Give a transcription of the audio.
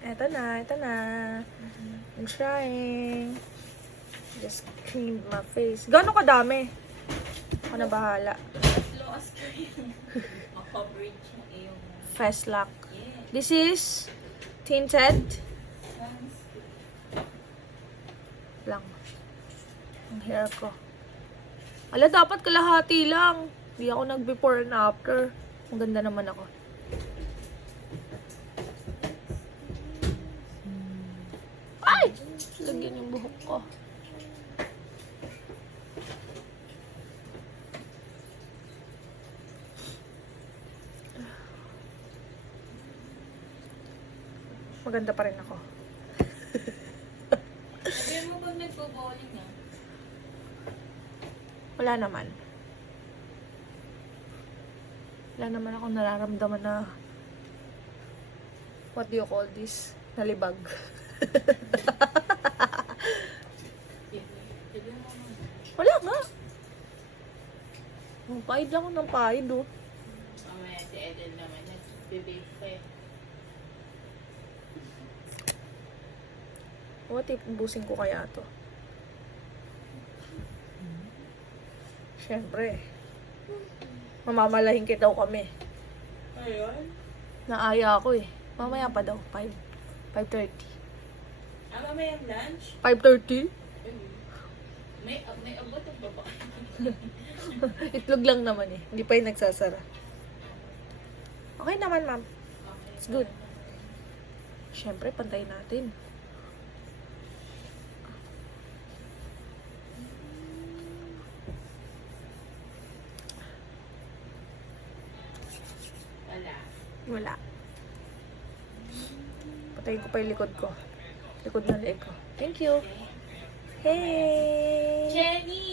Eto na, ito na. I'm trying. Just cleaned my face. Gano'ng kadami? Ako na bahala. As low as kayo. Ma-coverage yung iyong... Fast lock. Yeah. This is tinted lang. Ang hair ko. Ala, dapat kalahati lang. Hindi ako nag-before and after. Ang ganda naman ako. Ay! Lagyan yung buhok ko. Maganda pa rin ako. Sabi mo pag nagpo-bowling ah. Wala naman. Wala naman akong nararamdaman na what do you call this? Nalibag. Sabi mo mo. Wala nga. Pahid lang ako ng pahid, oh. Mamaya si Eden naman. Nag-bibig pa eh. What if ubusin ko kaya to? Siyempre. Mamamalahin kita daw kami. Ayun. Naaya ako eh. Mamaya pa daw. 5:30. Mamaya yung lunch? 5:30? May abot ang babae. Itlog lang naman eh. Hindi pa yung nagsasara. Okay naman, ma'am. Okay. It's good. Siyempre, pantayin natin. Wala. Wala. Patayin ko pa yung likod ko. Likod ng leg ko. Thank you. Hey! Jenny!